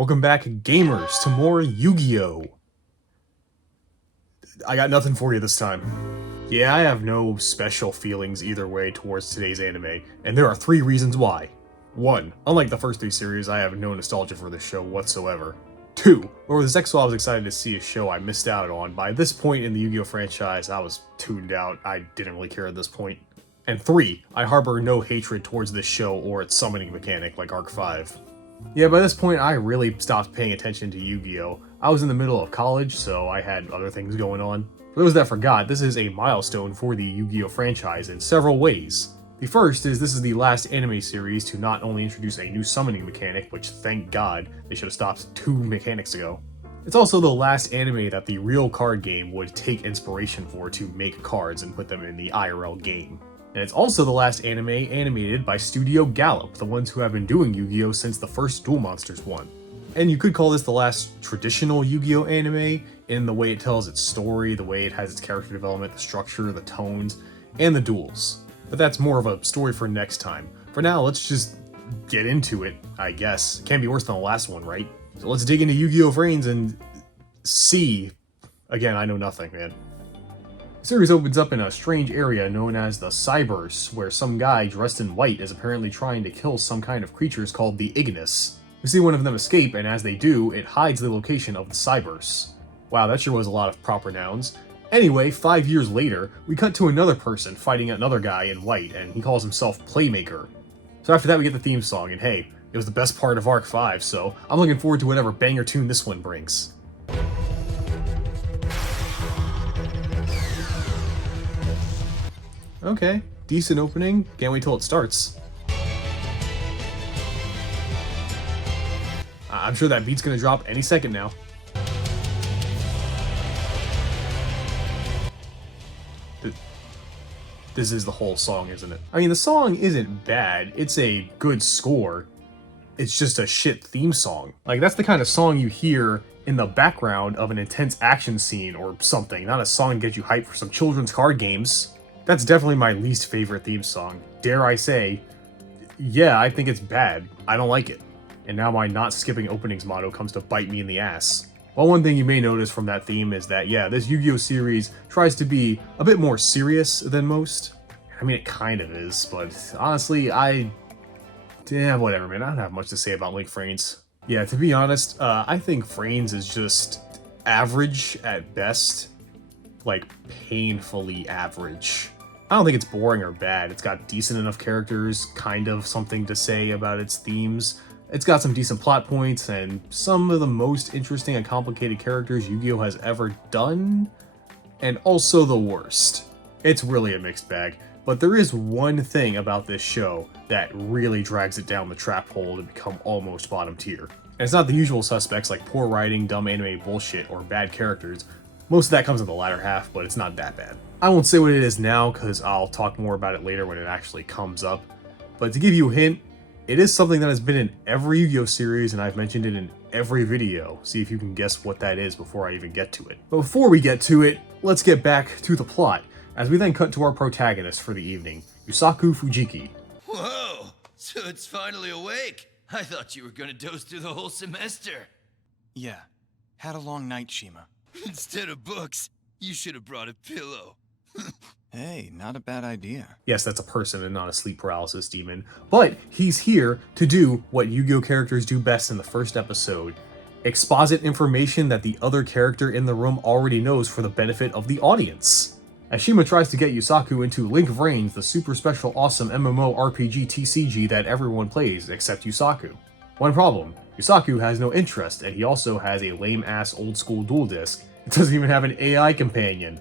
Welcome back, gamers, to more Yu-Gi-Oh! I got nothing for you this time. Yeah, I have no special feelings either way towards today's anime, and there are 3 reasons why. 1. Unlike the first 3 series, I have no nostalgia for this show whatsoever. 2. With Zexel, I was excited to see a show I missed out on. By this point in the Yu-Gi-Oh! Franchise, I was tuned out. I didn't really care at this point. And 3. I harbor no hatred towards this show or its summoning mechanic like Arc 5. Yeah, by this point, I really stopped paying attention to Yu-Gi-Oh! I was in the middle of college, so I had other things going on. For those that forgot, this is a milestone for the Yu-Gi-Oh! Franchise in several ways. The first is this is the last anime series to not only introduce a new summoning mechanic, which thank God, they should have stopped 2 mechanics ago. It's also the last anime that the real card game would take inspiration for to make cards and put them in the IRL game. And it's also the last anime animated by Studio Gallop, the ones who have been doing Yu-Gi-Oh! Since the first Duel Monsters one. And you could call this the last traditional Yu-Gi-Oh! Anime in the way it tells its story, the way it has its character development, the structure, the tones, and the duels. But that's more of a story for next time. For now, let's just get into it, I guess. Can't be worse than the last one, right? So let's dig into Yu-Gi-Oh! Vrains and see. Again, I know nothing, man. The series opens up in a strange area known as the Cyberse, where some guy dressed in white is apparently trying to kill some kind of creatures called the Ignis. We see one of them escape, and as they do, it hides the location of the Cyberse. Wow, that sure was a lot of proper nouns. Anyway, 5 years later, we cut to another person fighting another guy in white, and he calls himself Playmaker. So after that we get the theme song, and hey, it was the best part of Arc 5, so I'm looking forward to whatever banger tune this one brings. Okay, decent opening. Can't wait till it starts. I'm sure that beat's gonna drop any second now. This is the whole song, isn't it? I mean, the song isn't bad. It's a good score. It's just a shit theme song. Like, that's the kind of song you hear in the background of an intense action scene or something, not a song to get you hyped for some children's card games. That's definitely my least favorite theme song. Dare I say, yeah, I think it's bad. I don't like it. And now my not skipping openings motto comes to bite me in the ass. Well, one thing you may notice from that theme is that, yeah, this Yu-Gi-Oh! Series tries to be a bit more serious than most. I mean, it kind of is, but honestly, damn, whatever, man. I don't have much to say about Vrains. Yeah, to be honest, I think Vrains is just average at best. Like, painfully average. I don't think it's boring or bad. It's got decent enough characters, kind of something to say about its themes. It's got some decent plot points, and some of the most interesting and complicated characters Yu-Gi-Oh! Has ever done, and also the worst. It's really a mixed bag, but there is one thing about this show that really drags it down the trap hole to become almost bottom tier. And it's not the usual suspects like poor writing, dumb anime bullshit, or bad characters. Most of that comes in the latter half, but it's not that bad. I won't say what it is now, because I'll talk more about it later when it actually comes up. But to give you a hint, it is something that has been in every Yu-Gi-Oh! Series, and I've mentioned it in every video. See if you can guess what that is before I even get to it. But before we get to it, let's get back to the plot, as we then cut to our protagonist for the evening, Yusaku Fujiki. Whoa! So it's finally awake! I thought you were gonna doze through the whole semester! Yeah, had a long night, Shima. Instead of books, you should have brought a pillow. Hey, not a bad idea. Yes, that's a person and not a sleep paralysis demon. But he's here to do what Yu-Gi-Oh! Characters do best in the first episode. Exposit information that the other character in the room already knows for the benefit of the audience. As Shima tries to get Yusaku into Link Vrains, the super special awesome MMO RPG TCG that everyone plays except Yusaku. One problem, Yusaku has no interest, and he also has a lame-ass old-school duel disc. It doesn't even have an AI companion.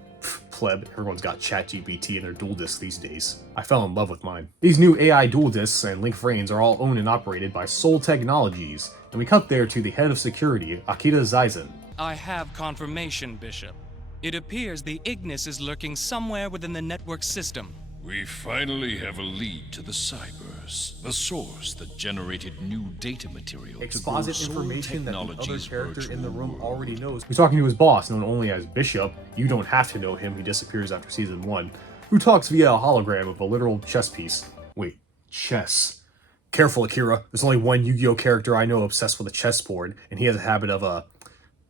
Pleb, everyone's got ChatGPT in their duel discs these days. I fell in love with mine. These new AI duel discs and Link Vrains are all owned and operated by Soul Technologies, and we cut there to the head of security, Akira Zaizen. I have confirmation, Bishop. It appears the Ignis is lurking somewhere within the network system. We finally have a lead to the Cyberse, the source that generated new data material Exposit to grow information that the other Technology's character in the room virtual already world. knows. He's talking to his boss, known only as Bishop. You don't have to know him, he disappears after season 1. Who talks via a hologram of a literal chess piece. Wait, chess. Careful, Akira. There's only one Yu-Gi-Oh character I know obsessed with a chessboard, and he has a habit of,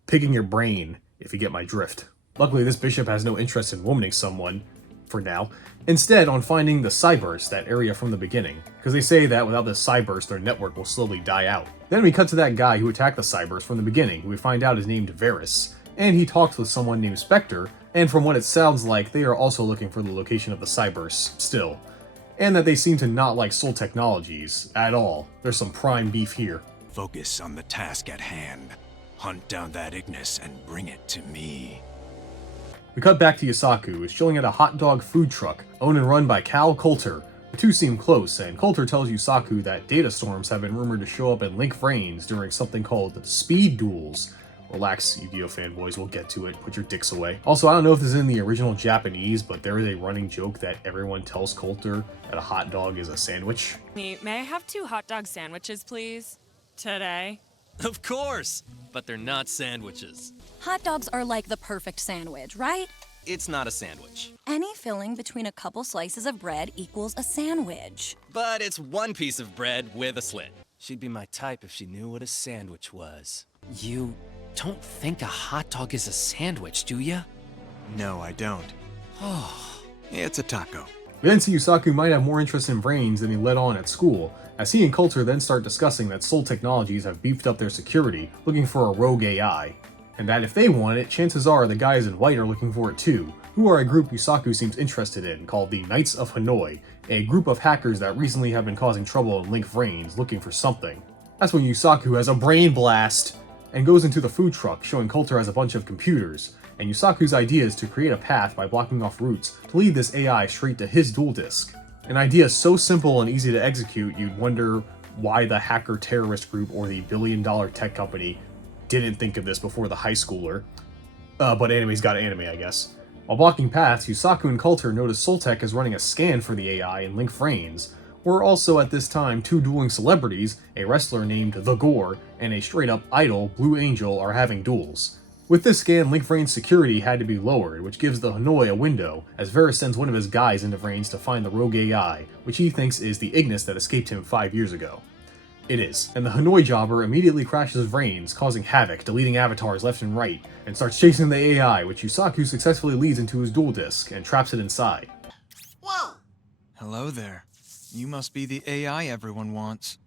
picking your brain, if you get my drift. Luckily, this bishop has no interest in womaning someone, for now. Instead, on finding the Cyburst, that area from the beginning, because they say that without the Cyburst, their network will slowly die out. Then we cut to that guy who attacked the Cyburst from the beginning, who we find out is named Vrains, and he talks with someone named Spectre, and from what it sounds like, they are also looking for the location of the Cyburst, still. And that they seem to not like Soul Technologies at all. There's some prime beef here. Focus on the task at hand. Hunt down that Ignis and bring it to me. We cut back to Yusaku, who's chilling at a hot dog food truck, owned and run by Cal Coulter. The two seem close, and Coulter tells Yusaku that data storms have been rumored to show up in Link Vrains during something called speed duels. Relax, Yu-Gi-Oh fanboys, we'll get to it, put your dicks away. Also, I don't know if this is in the original Japanese, but there is a running joke that everyone tells Coulter that a hot dog is a sandwich. May I have 2 hot dog sandwiches, please? Today? Of course, but they're not sandwiches. Hot dogs are like the perfect sandwich, right? It's not a sandwich. Any filling between a couple slices of bread equals a sandwich. But it's one piece of bread with a slit. She'd be my type if she knew what a sandwich was. You don't think a hot dog is a sandwich, do you? No, I don't. It's a taco. We then see Yusaku might have more interest in Vrains than he let on at school, as he and Coulter then start discussing that Soul Technologies have beefed up their security, looking for a rogue AI. And that if they want it, chances are the guys in white are looking for it too, who are a group Yusaku seems interested in, called the Knights of Hanoi, a group of hackers that recently have been causing trouble in Link Vrains, looking for something. That's when Yusaku has a brain blast, and goes into the food truck, showing Coulter has a bunch of computers, and Yusaku's idea is to create a path by blocking off routes to lead this AI straight to his duel disk. An idea so simple and easy to execute, you'd wonder why the hacker terrorist group or the billion-dollar tech company didn't think of this before the high schooler. But anime's got anime, I guess. While blocking paths, Yusaku and Coulter notice Soltech is running a scan for the AI in Link Vrains, where also at this time 2 dueling celebrities, a wrestler named The Gore and a straight-up idol, Blue Angel, are having duels. With this scan, Link Vrains' security had to be lowered, which gives the Hanoi a window, as Varus sends one of his guys into Vrains to find the rogue AI, which he thinks is the Ignis that escaped him 5 years ago. It is, and the Hanoi jobber immediately crashes Vrains, causing havoc, deleting avatars left and right, and starts chasing the AI, which Yusaku successfully leads into his duel disk and traps it inside. Whoa! Hello there. You must be the AI everyone wants.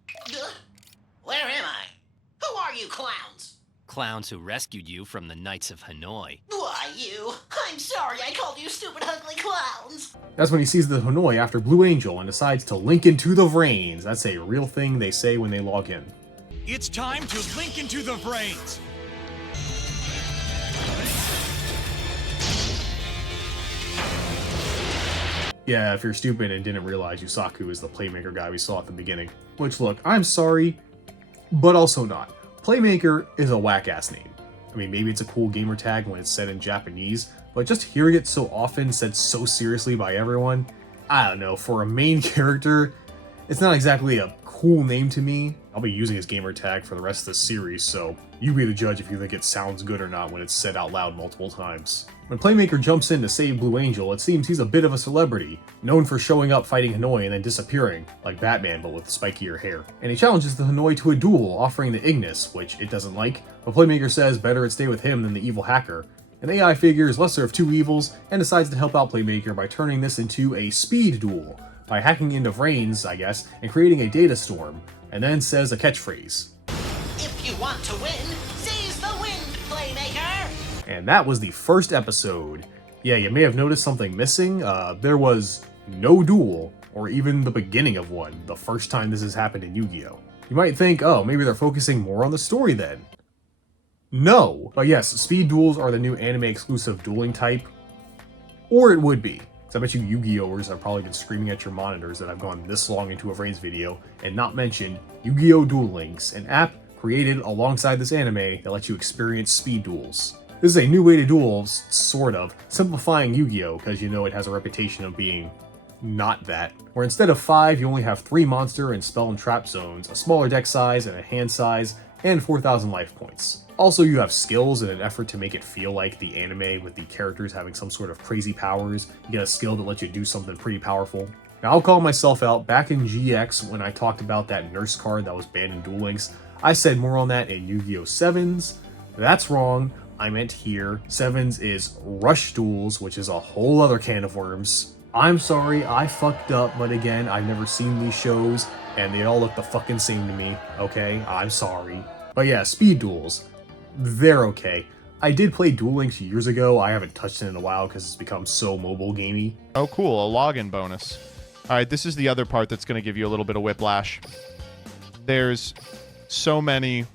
Where am I? Who are you clowns? Clowns who rescued you from the Knights of Hanoi. Why, you? I'm sorry I called you stupid, ugly clowns. That's when he sees the Hanoi after Blue Angel and decides to link into the Vrains. That's a real thing they say when they log in. It's time to link into the Vrains. Yeah, if you're stupid and didn't realize Yusaku is the Playmaker guy we saw at the beginning. Which, look, I'm sorry, but also not. Playmaker is a whack-ass name. I mean, maybe it's a cool gamer tag when it's said in Japanese, but just hearing it so often said so seriously by everyone, I don't know, for a main character, it's not exactly a cool name to me. I'll be using his gamer tag for the rest of the series, so you be the judge if you think it sounds good or not when it's said out loud multiple times. When Playmaker jumps in to save Blue Angel, it seems he's a bit of a celebrity, known for showing up fighting Hanoi and then disappearing, like Batman but with spikier hair. And he challenges the Hanoi to a duel, offering the Ignis, which it doesn't like, but Playmaker says better it stay with him than the evil hacker. And AI figures lesser of 2 evils, and decides to help out Playmaker by turning this into a speed duel, by hacking into Vrains, I guess, and creating a data storm, and then says a catchphrase. If you want to win, seize the wind, Playmaker! And that was the first episode. Yeah, you may have noticed something missing. There was no duel, or even the beginning of one, the first time this has happened in Yu-Gi-Oh! You might think, oh, maybe they're focusing more on the story then. No! But yes, speed duels are the new anime-exclusive dueling type. Or it would be. I bet you Yu-Gi-Ohers have probably been screaming at your monitors that I've gone this long into a Vrains video and not mentioned Yu-Gi-Oh! Duel Links, an app created alongside this anime that lets you experience speed duels. This is a new way to duel, sort of, simplifying Yu-Gi-Oh! Because you know it has a reputation of being not that, where instead of 5 you only have 3 monster and spell and trap zones, a smaller deck size and a hand size, and 4,000 life points. Also, you have skills in an effort to make it feel like the anime with the characters having some sort of crazy powers. You get a skill that lets you do something pretty powerful. Now, I'll call myself out. Back in GX, when I talked about that nurse card that was banned in Duel Links, I said more on that in Yu-Gi-Oh! 7s. That's wrong. I meant here. 7s is Rush Duels, which is a whole other can of worms. I'm sorry, I fucked up, but again, I've never seen these shows, and they all look the fucking same to me, okay? I'm sorry. But yeah, Speed Duels. They're okay. I did play Duel Links years ago. I haven't touched it in a while because it's become so mobile gamey. Oh, cool. A login bonus. All right, this is the other part that's going to give you a little bit of whiplash. There's so many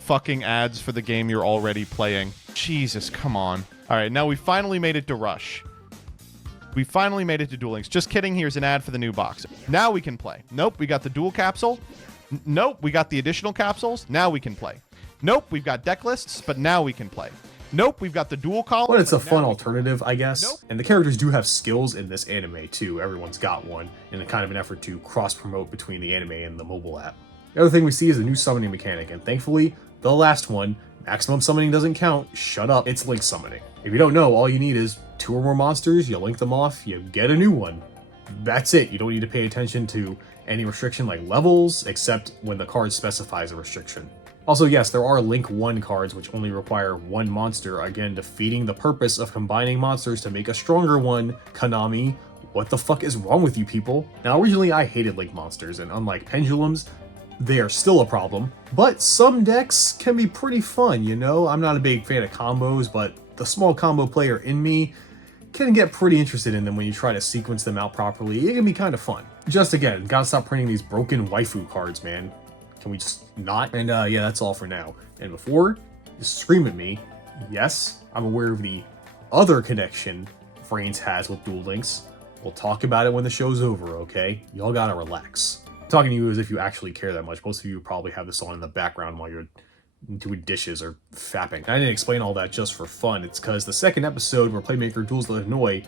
fucking ads for the game you're already playing. Jesus, come on. All right, now we finally made it to Rush. We finally made it to Duel Links. Just kidding, here's an ad for the new box. Now we can play. Nope, we got the dual capsule. Nope, we got the additional capsules. Now we can play. Nope, we've got deck lists, but now we can play. Nope, we've got the dual column. But it's a fun alternative, I guess. Nope. And the characters do have skills in this anime, too. Everyone's got one, in a kind of an effort to cross-promote between the anime and the mobile app. The other thing we see is a new summoning mechanic, and thankfully, the last one, maximum summoning doesn't count. Shut up, it's link summoning. If you don't know, all you need is 2 or more monsters, you link them off, you get a new one. That's it. You don't need to pay attention to any restriction like levels, except when the card specifies a restriction. Also, yes, there are Link 1 cards which only require 1 monster, again defeating the purpose of combining monsters to make a stronger one. Konami, what the fuck is wrong with you people? Now, originally I hated Link monsters, and unlike pendulums, they are still a problem, but some decks can be pretty fun, you know? I'm not a big fan of combos, but the small combo player in me can get pretty interested in them when you try to sequence them out properly. It can be kind of fun. Just again, gotta stop printing these broken waifu cards, man. Can we just not? And yeah, that's all for now. And before you scream at me, yes, I'm aware of the other connection Vrains has with Duel Links. We'll talk about it when the show's over, okay? Y'all gotta relax. I'm talking to you as if you actually care that much. Most of you probably have this on in the background while you're doing dishes or fapping. And I didn't explain all that just for fun. It's because the second episode where Playmaker duels the Hanoi,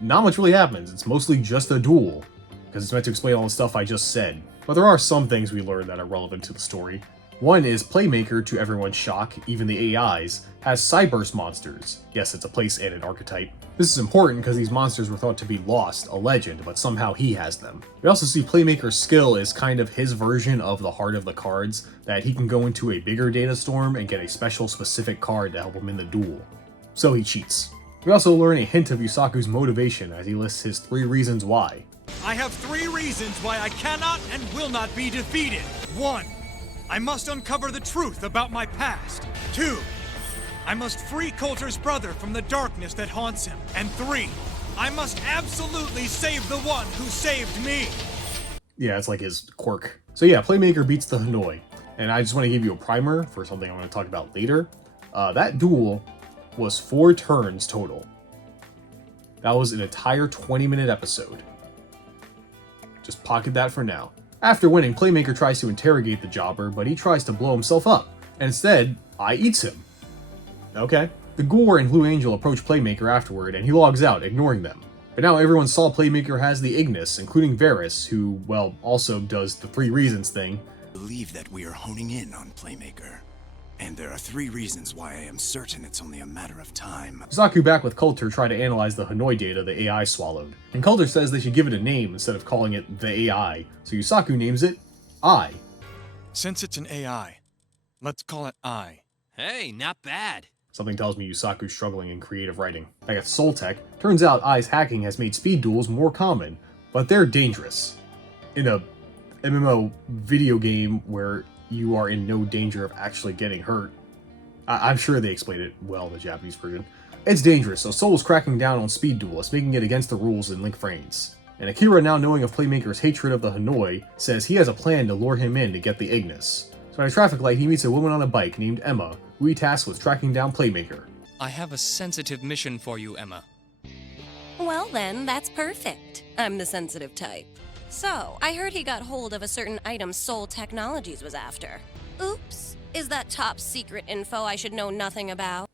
not much really happens. It's mostly just a duel, because it's meant to explain all the stuff I just said. But there are some things we learn that are relevant to the story. One is Playmaker, to everyone's shock, even the AIs, has Cyburst monsters. Yes, it's a place and an archetype. This is important because these monsters were thought to be lost, a legend, but somehow he has them. We also see Playmaker's skill is kind of his version of the Heart of the Cards, that he can go into a bigger data storm and get a special specific card to help him in the duel. So he cheats. We also learn a hint of Yusaku's motivation as he lists his 3 reasons why. I have 3 reasons why I cannot and will not be defeated. 1. I must uncover the truth about my past. 2. I must free Coulter's brother from the darkness that haunts him. And 3. I must absolutely save the one who saved me. Yeah, it's like his quirk. So yeah, Playmaker beats the Hanoi. And I just want to give you a primer for something I'm going to talk about later. That duel was 4 turns total. That was an entire 20-minute episode. Just pocket that for now. After winning, Playmaker tries to interrogate the jobber, but he tries to blow himself up. And instead, I eats him. Okay. The Gore and Blue Angel approach Playmaker afterward, and he logs out, ignoring them. But now everyone saw Playmaker has the Ignis, including Varys, who, well, also does the 3 reasons thing. I believe that we are honing in on Playmaker. And there are 3 reasons why I am certain it's only a matter of time. Yusaku back with Coulter try to analyze the Hanoi data the AI swallowed. And Coulter says they should give it a name instead of calling it the AI, so Yusaku names it I. Since it's an AI, let's call it I. Hey, not bad. Something tells me Yusaku's struggling in creative writing. Back at Soul Tech, turns out Ai's hacking has made speed duels more common, but they're dangerous. In a MMO video game where you are in no danger of actually getting hurt. I'm sure they explained it well in the Japanese version. It's dangerous, so Soul's cracking down on speed duelists, making it against the rules in Link Vrains. And Akira, now knowing of Playmaker's hatred of the Hanoi, says he has a plan to lure him in to get the Ignis. So at a traffic light, he meets a woman on a bike named Emma, who he tasks with tracking down Playmaker. I have a sensitive mission for you, Emma. Well then, that's perfect. I'm the sensitive type. So, I heard he got hold of a certain item Soul Technologies was after. Oops. Is that top secret info I should know nothing about?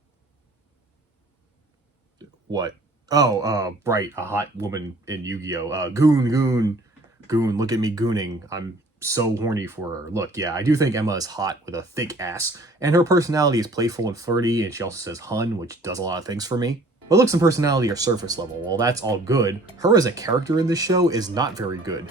What? Oh, right, a hot woman in Yu-Gi-Oh! Goon, look at me gooning. I'm so horny for her. Look, yeah, I do think Emma is hot with a thick ass, and her personality is playful and flirty, and she also says hun, which does a lot of things for me. But looks and personality are surface level. While that's all good, her as a character in this show is not very good.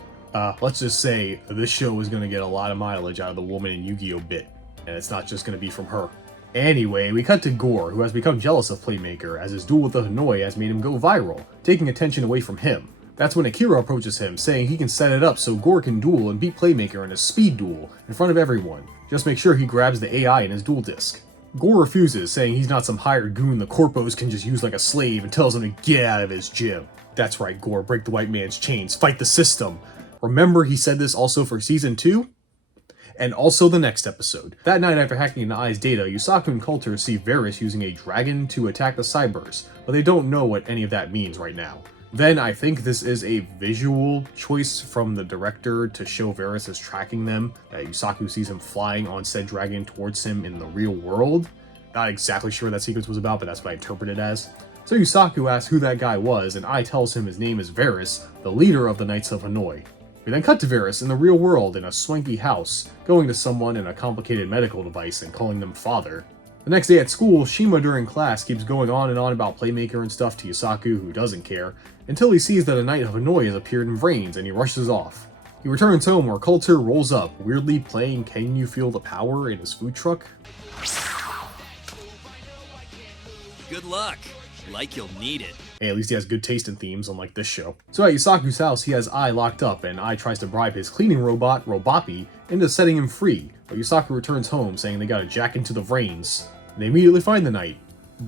Let's just say this show is going to get a lot of mileage out of the woman in Yu-Gi-Oh bit, and it's not just going to be from her. Anyway, we cut to Gore, who has become jealous of Playmaker as his duel with the Hanoi has made him go viral, taking attention away from him. That's when Akira approaches him, saying he can set it up so Gore can duel and beat Playmaker in a speed duel in front of everyone. Just make sure he grabs the AI in his duel disc. Gore refuses, saying he's not some hired goon the corpos can just use like a slave, and tells him to get out of his gym. That's right, Gore, break the white man's chains, fight the system. Remember he said this also for Season 2? And also the next episode. That night after hacking into Ai's data, Yusaku and Coulter see Varys using a dragon to attack the Cybers, but they don't know what any of that means right now. Then I think this is a visual choice from the director to show Varys as tracking them, that Yusaku sees him flying on said dragon towards him in the real world. Not exactly sure what that sequence was about, but that's what I interpret it as. So Yusaku asks who that guy was, and Ai tells him his name is Varys, the leader of the Knights of Hanoi. We then cut to Varys in the real world in a swanky house, going to someone in a complicated medical device and calling them father. The next day at school, Shima during class keeps going on and on about Playmaker and stuff to Yusaku, who doesn't care, until he sees that a Knight of Hanoi has appeared in Vrains and he rushes off. He returns home where Coulter rolls up, weirdly playing Can You Feel the Power in his food truck. Good luck. Like you'll need it. Hey, at least he has good taste in themes, unlike this show. So at Yusaku's house, he has Ai locked up, and Ai tries to bribe his cleaning robot, Roboppy, into setting him free, but Yusaku returns home saying they gotta jack into the Vrains. They immediately find the Knight,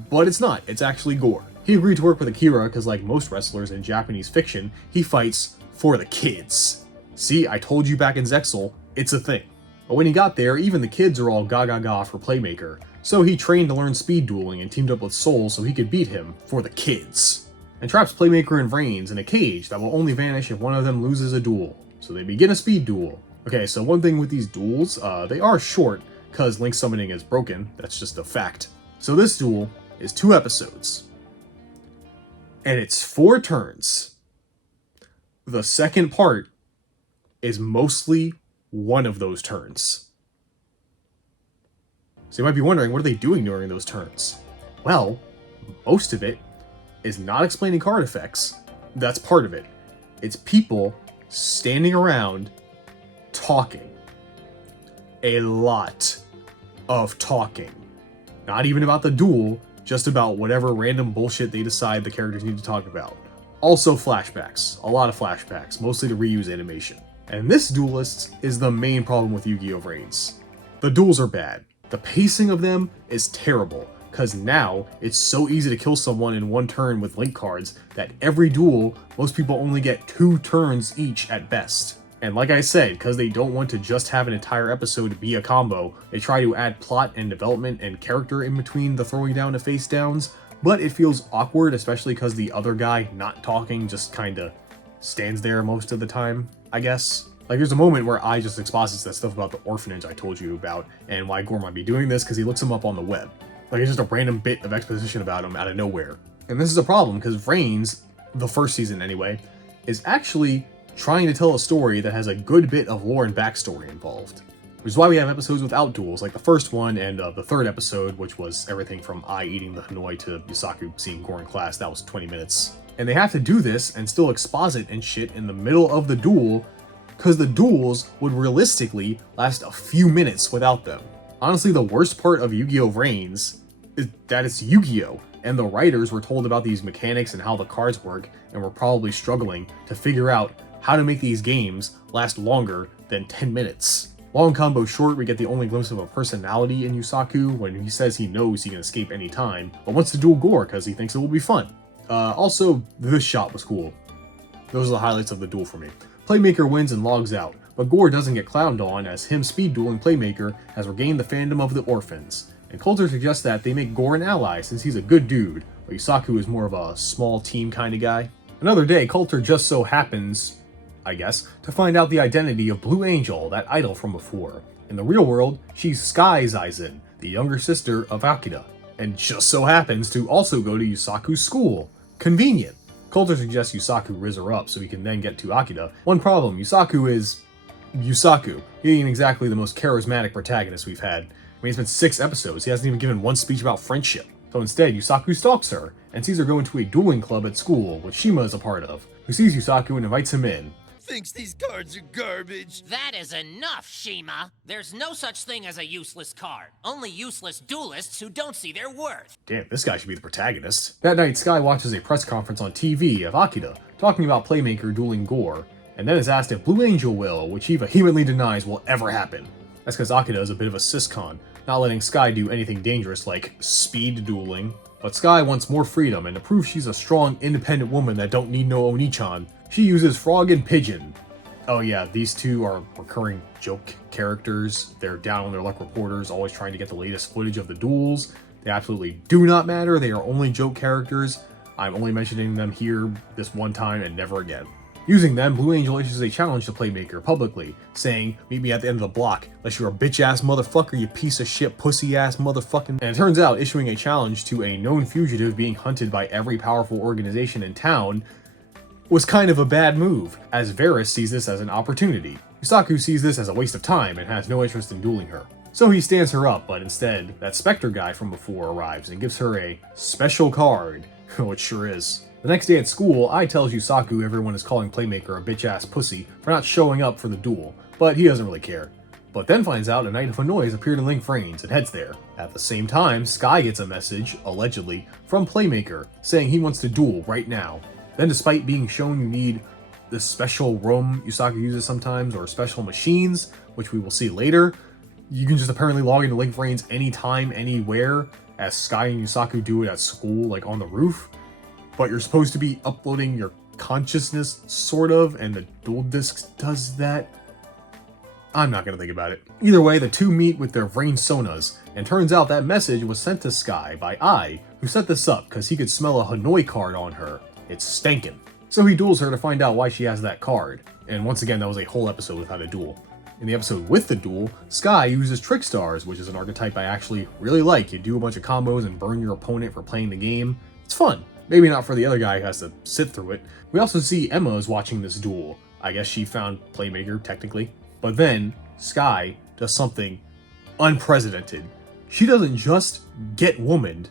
but it's not, it's actually Gore. He agreed to work with Akira because like most wrestlers in Japanese fiction, he fights for the kids. See, I told you back in Zexel, it's a thing. But when he got there, even the kids are all gaga for Playmaker, so he trained to learn speed dueling and teamed up with Soul so he could beat him for the kids. And traps Playmaker and Vrains in a cage that will only vanish if one of them loses a duel. So they begin a speed duel. Okay, so one thing with these duels, they are short, because Link summoning is broken, that's just a fact. So this duel is 2 episodes. And it's 4 turns. The second part is mostly one of those turns. So you might be wondering, what are they doing during those turns? Well, most of it is not explaining card effects. That's part of it. It's people standing around talking. A lot of talking. Not even about the duel, just about whatever random bullshit they decide the characters need to talk about. Also flashbacks. A lot of flashbacks, mostly to reuse animation. And this duelist is the main problem with Yu-Gi-Oh! Vrains. The duels are bad. The pacing of them is terrible, because now it's so easy to kill someone in 1 turn with Link cards that every duel, most people only get 2 turns each at best. And like I said, because they don't want to just have an entire episode be a combo, they try to add plot and development and character in between the throwing down to face downs, but it feels awkward, especially because the other guy not talking just kinda stands there most of the time, I guess. Like, there's a moment where I just exposits that stuff about the orphanage I told you about, and why Gore might be doing this, because he looks him up on the web. Like, it's just a random bit of exposition about him out of nowhere. And this is a problem, because Vrains, the first season anyway, is actually trying to tell a story that has a good bit of lore and backstory involved. Which is why we have episodes without duels, like the first one and the 3rd episode, which was everything from Ai eating the Hanoi to Yusaku seeing Gore in class. That was 20 minutes. And they have to do this and still exposit and shit in the middle of the duel, because the duels would realistically last a few minutes without them. Honestly, the worst part of Yu-Gi-Oh! Vrains is that it's Yu-Gi-Oh! And the writers were told about these mechanics and how the cards work, and were probably struggling to figure out how to make these games last longer than 10 minutes. Long combo short, we get the only glimpse of a personality in Yusaku when he says he knows he can escape any time, but wants to duel Gore because he thinks it will be fun. Also, this shot was cool. Those are the highlights of the duel for me. Playmaker wins and logs out, but Gore doesn't get clowned on as him speed dueling Playmaker has regained the fandom of the orphans. And Coulter suggests that they make Gore an ally since he's a good dude, but Yusaku is more of a small team kind of guy. Another day, Coulter just so happens, I guess, to find out the identity of Blue Angel, that idol from before. In the real world, she's Skye Zaizen, the younger sister of Akira, and just so happens to also go to Yusaku's school. Convenient. Coulter suggests Yusaku riz her up so he can then get to Akira. One problem, Yusaku is Yusaku. He ain't exactly the most charismatic protagonist we've had. I mean, it's been 6 episodes, he hasn't even given one speech about friendship. So instead, Yusaku stalks her, and sees her go into a dueling club at school, which Shima is a part of, who sees Yusaku and invites him in. Thinks these cards are garbage. That is enough, Shima. There's no such thing as a useless card. Only useless duelists who don't see their worth. Damn, this guy should be the protagonist. That night, Skye watches a press conference on TV of Akira, talking about Playmaker dueling Gore, and then is asked if Blue Angel will, which he vehemently denies will ever happen. That's because Akira is a bit of a siscon, not letting Skye do anything dangerous like speed dueling. But Skye wants more freedom, and to prove she's a strong, independent woman that don't need no Oni-chan, she uses Frog and Pigeon. Oh yeah, these two are recurring joke characters. They're down on their luck reporters, always trying to get the latest footage of the duels. They absolutely do not matter, they are only joke characters. I'm only mentioning them here this one time and never again. Using them, Blue Angel issues a challenge to Playmaker publicly, saying, "Meet me at the end of the block, unless you're a bitch-ass motherfucker, you piece of shit, pussy-ass motherfucking..." And it turns out, issuing a challenge to a known fugitive being hunted by every powerful organization in town was kind of a bad move, as Varys sees this as an opportunity. Yusaku sees this as a waste of time and has no interest in dueling her. So he stands her up, but instead, that Spectre guy from before arrives and gives her a special card, which sure is. The next day at school, Ai tells Yusaku everyone is calling Playmaker a bitch-ass pussy for not showing up for the duel, but he doesn't really care. But then finds out a Knight of Hanoi has appeared in Link Vrains and heads there. At the same time, Skye gets a message, allegedly, from Playmaker, saying he wants to duel right now. Then despite being shown you need this special room Yusaku uses sometimes, or special machines, which we will see later, you can just apparently log into Link Vrains anytime, anywhere, as Skye and Yusaku do it at school, like on the roof. But you're supposed to be uploading your consciousness, sort of, and the dual disc does that? I'm not gonna think about it. Either way, the two meet with their Vrain sonas, and turns out that message was sent to Skye by Ai, who set this up because he could smell a Hanoi card on her. It's stankin'. So he duels her to find out why she has that card. And once again, that was a whole episode without a duel. In the episode with the duel, Skye uses Trick Stars, which is an archetype I actually really like. You do a bunch of combos and burn your opponent for playing the game. It's fun. Maybe not for the other guy who has to sit through it. We also see Emma is watching this duel. I guess she found Playmaker, technically. But then, Skye does something unprecedented. She doesn't just get womaned,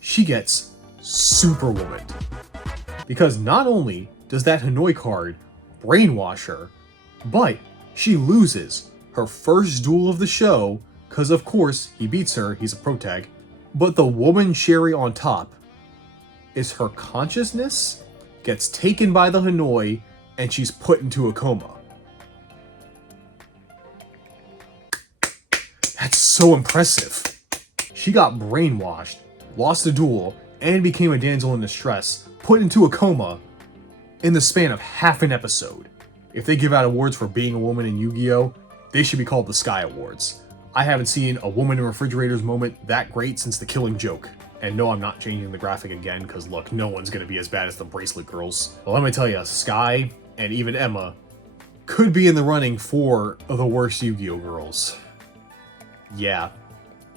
she gets super womaned. Because not only does that Hanoi card brainwash her, but she loses her first duel of the show, because of course he beats her, he's a protag, but the woman cherry on top is her consciousness gets taken by the Hanoi and she's put into a coma. That's so impressive. She got brainwashed, lost a duel, and became a damsel in distress, put into a coma in the span of half an episode. If they give out awards for being a woman in Yu-Gi-Oh!, they should be called the Skye Awards. I haven't seen a woman in refrigerators moment that great since The Killing Joke. And no, I'm not changing the graphic again, because look, no one's going to be as bad as the Bracelet Girls. But let me tell you, Skye, and even Emma, could be in the running for the worst Yu-Gi-Oh! Girls. Yeah,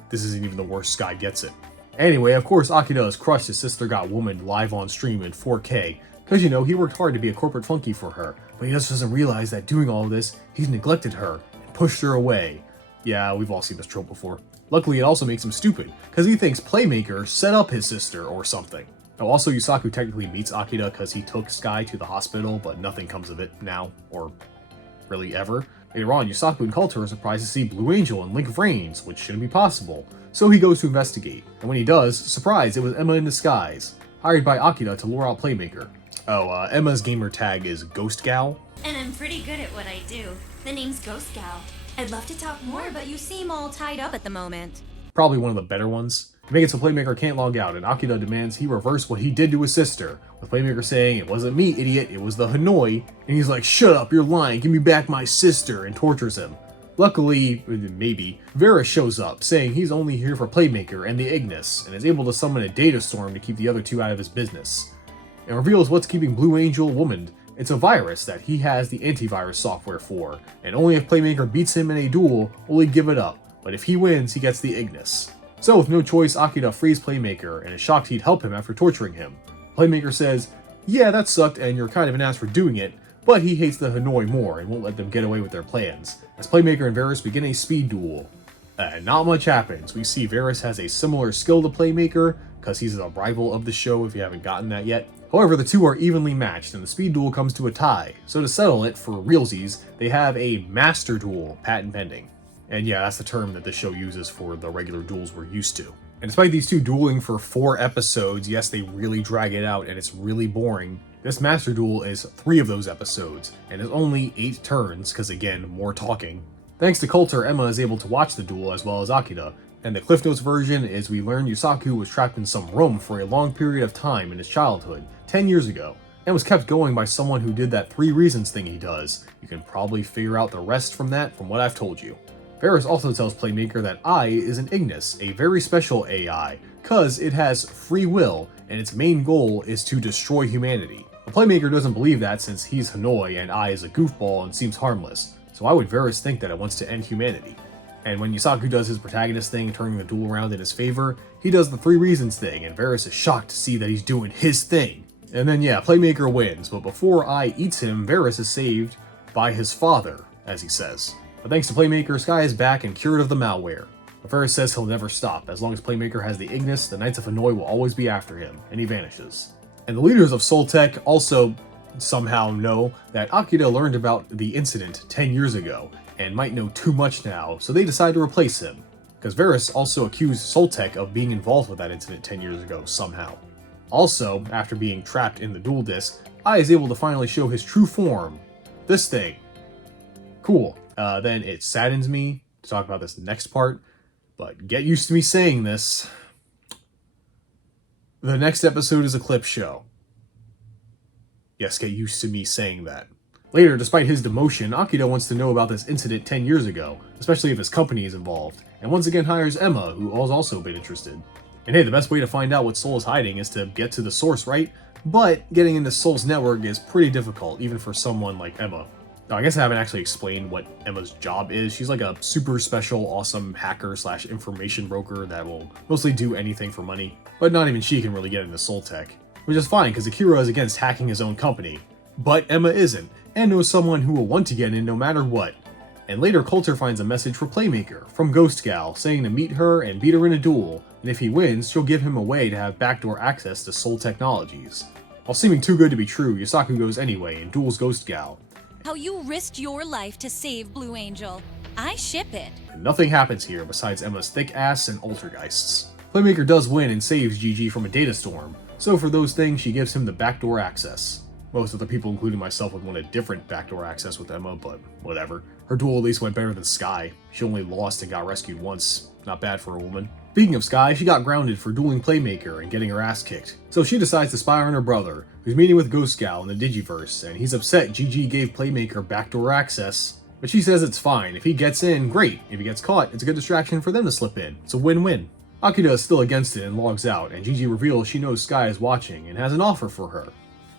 this isn't even the worst Skye gets it. Anyway, of course, Akira is crushed his sister got womaned live on stream in 4K, because, you know, he worked hard to be a corporate flunky for her, but he just doesn't realize that doing all of this, he's neglected her and pushed her away. Yeah, we've all seen this trope before. Luckily, it also makes him stupid, because he thinks Playmaker set up his sister or something. Now, also, Yusaku technically meets Akira because he took Skye to the hospital, but nothing comes of it now, or really ever. Later on, Yusaku and Coulter are surprised to see Blue Angel and Link Vrains, which shouldn't be possible. So he goes to investigate, and when he does, surprise, it was Emma in disguise, hired by Akira to lure out Playmaker. Oh, Emma's gamer tag is Ghost Gal. And I'm pretty good at what I do. The name's Ghost Gal. I'd love to talk more, but you seem all tied up at the moment. Probably one of the better ones. To make it so Playmaker can't log out, and Akira demands he reverse what he did to his sister, with Playmaker saying, "It wasn't me, idiot, it was the Hanoi," and he's like, "Shut up, you're lying, give me back my sister," and tortures him. Luckily, maybe, Varys shows up, saying he's only here for Playmaker and the Ignis, and is able to summon a data storm to keep the other two out of his business. And reveals what's keeping Blue Angel womaned. It's a virus that he has the antivirus software for, and only if Playmaker beats him in a duel will he give it up, but if he wins, he gets the Ignis. So with no choice, Akira frees Playmaker, and is shocked he'd help him after torturing him. Playmaker says, "Yeah, that sucked, and you're kind of an ass for doing it," but he hates the Hanoi more and won't let them get away with their plans, as Playmaker and Varys begin a speed duel. Not much happens. We see Varys has a similar skill to Playmaker, because he's a rival of the show if you haven't gotten that yet. However, the two are evenly matched, and the speed duel comes to a tie. So to settle it, for realsies, they have a master duel, patent pending. And yeah, that's the term that the show uses for the regular duels we're used to. And despite these two dueling for 4 episodes, yes, they really drag it out and it's really boring, this master duel is 3 of those episodes, and is only 8 turns, because again, more talking. Thanks to Coulter, Emma is able to watch the duel as well as Akira, and the Cliff Notes version is we learn Yusaku was trapped in some room for a long period of time in his childhood, 10 years ago, and was kept going by someone who did that 3 reasons thing he does. You can probably figure out the rest from that from what I've told you. Varys also tells Playmaker that I is an Ignis, a very special AI, cause it has free will, and its main goal is to destroy humanity. The Playmaker doesn't believe that since he's Hanoi and I is a goofball and seems harmless, so why would Varys think that it wants to end humanity? And when Yusaku does his protagonist thing, turning the duel around in his favor, he does the 3 reasons thing, and Varys is shocked to see that he's doing his thing. And then yeah, Playmaker wins, but before I eats him, Varys is saved by his father, as he says. But thanks to Playmaker, Skye is back and cured of the malware. But Varys says he'll never stop. As long as Playmaker has the Ignis, the Knights of Hanoi will always be after him, and he vanishes. And the leaders of Soltech also somehow know that Akira learned about the incident 10 years ago, and might know too much now, so they decide to replace him. Because Varys also accused Soltech of being involved with that incident 10 years ago somehow. Also, after being trapped in the duel disc, Ai is able to finally show his true form. This thing. Cool. Then it saddens me to talk about this next part, but get used to me saying this. The next episode is a clip show. Yes, get used to me saying that. Later, despite his demotion, Akira wants to know about this incident 10 years ago, especially if his company is involved, and once again hires Emma, who has also been interested. And hey, the best way to find out what Soul is hiding is to get to the source, right? But getting into Soul's network is pretty difficult, even for someone like Emma. Now, I guess I haven't actually explained what Emma's job is. She's like a super special, awesome hacker / information broker that will mostly do anything for money. But not even she can really get into Soul Tech. Which is fine, because Akira is against hacking his own company. But Emma isn't, and knows someone who will want to get in no matter what. And later, Coulter finds a message for Playmaker from Ghost Gal, saying to meet her and beat her in a duel, and if he wins, she'll give him a way to have backdoor access to Soul technologies. While seeming too good to be true, Yusaku goes anyway and duels Ghost Gal. How you risked your life to save Blue Angel. I ship it. And nothing happens here besides Emma's thick ass and Altergeists. Playmaker does win and saves GG from a data storm, so for those things she gives him the backdoor access. Most of the people, including myself, would want a different backdoor access with Emma, but whatever. Her duel at least went better than Skye. She only lost and got rescued once. Not bad for a woman. Speaking of Skye, she got grounded for dueling Playmaker and getting her ass kicked. So she decides to spy on her brother, who's meeting with Ghost Gal in the Digiverse, and he's upset GG gave Playmaker backdoor access. But she says it's fine. If he gets in, great. If he gets caught, it's a good distraction for them to slip in. It's a win-win. Akira is still against it and logs out, and GG reveals she knows Skye is watching and has an offer for her.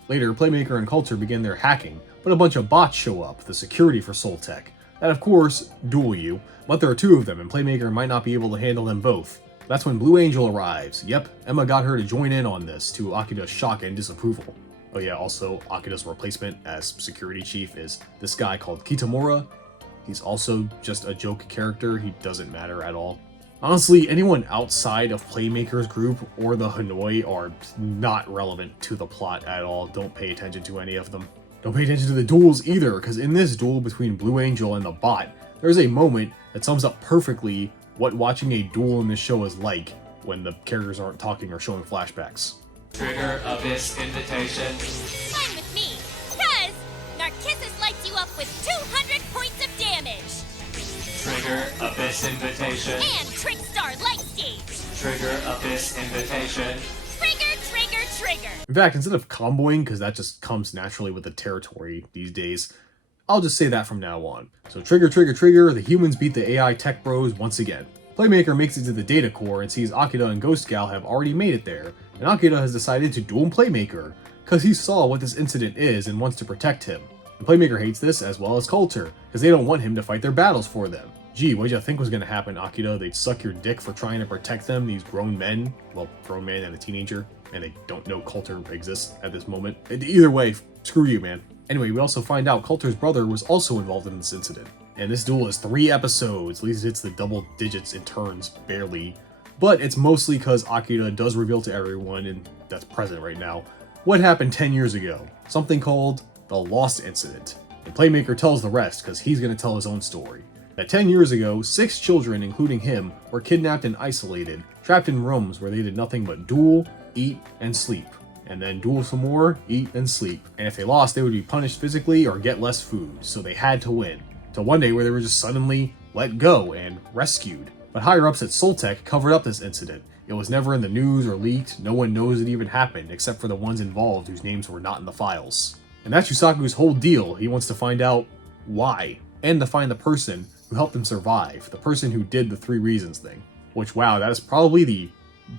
Later, Playmaker and Coulter begin their hacking, but a bunch of bots show up, the security for Soul Tech. That, of course, duel you, but there are 2 of them, and Playmaker might not be able to handle them both. That's when Blue Angel arrives. Yep, Emma got her to join in on this, to Akira's shock and disapproval. Oh yeah, also, Akira's replacement as security chief is this guy called Kitamura. He's also just a joke character, he doesn't matter at all. Honestly, anyone outside of Playmaker's group or the Hanoi are not relevant to the plot at all. Don't pay attention to any of them. Don't pay attention to the duels either, because in this duel between Blue Angel and the bot, there's a moment that sums up perfectly what watching a duel in this show is like when the characters aren't talking or showing flashbacks. Trigger Abyss Invitation. Fine with me, cause Narcissus lights you up with 200 points of damage. Trigger Abyss Invitation. And Trickstar Light Stage. Trigger Abyss Invitation. Trigger, trigger, trigger. In fact, instead of comboing, because that just comes naturally with the territory these days, I'll just say that from now on. So trigger, trigger, trigger, the humans beat the AI tech bros once again. Playmaker makes it to the data core and sees Akira and Ghost Gal have already made it there, and Akira has decided to duel Playmaker, because he saw what this incident is and wants to protect him. And Playmaker hates this as well as Coulter, because they don't want him to fight their battles for them. Gee, what'd you think was gonna happen, Akira? They'd suck your dick for trying to protect them, these grown men? Well, grown man and a teenager, and they don't know Coulter exists at this moment. Either way, screw you, man. Anyway, we also find out Coulter's brother was also involved in this incident. And this duel is 3 episodes, at least it's the double digits in turns, barely. But it's mostly because Akira does reveal to everyone, and that's present right now, what happened 10 years ago. Something called the Lost Incident. And Playmaker tells the rest, because he's going to tell his own story. That 10 years ago, 6 children, including him, were kidnapped and isolated, trapped in rooms where they did nothing but duel, eat, and sleep. And then duel some more, eat, and sleep. And if they lost, they would be punished physically or get less food, so they had to win. Till one day where they were just suddenly let go and rescued. But higher-ups at Soltech covered up this incident. It was never in the news or leaked, no one knows it even happened, except for the ones involved whose names were not in the files. And that's Yusaku's whole deal. He wants to find out why, and to find the person who helped him survive, the person who did the 3 reasons thing. Which, wow, that is probably the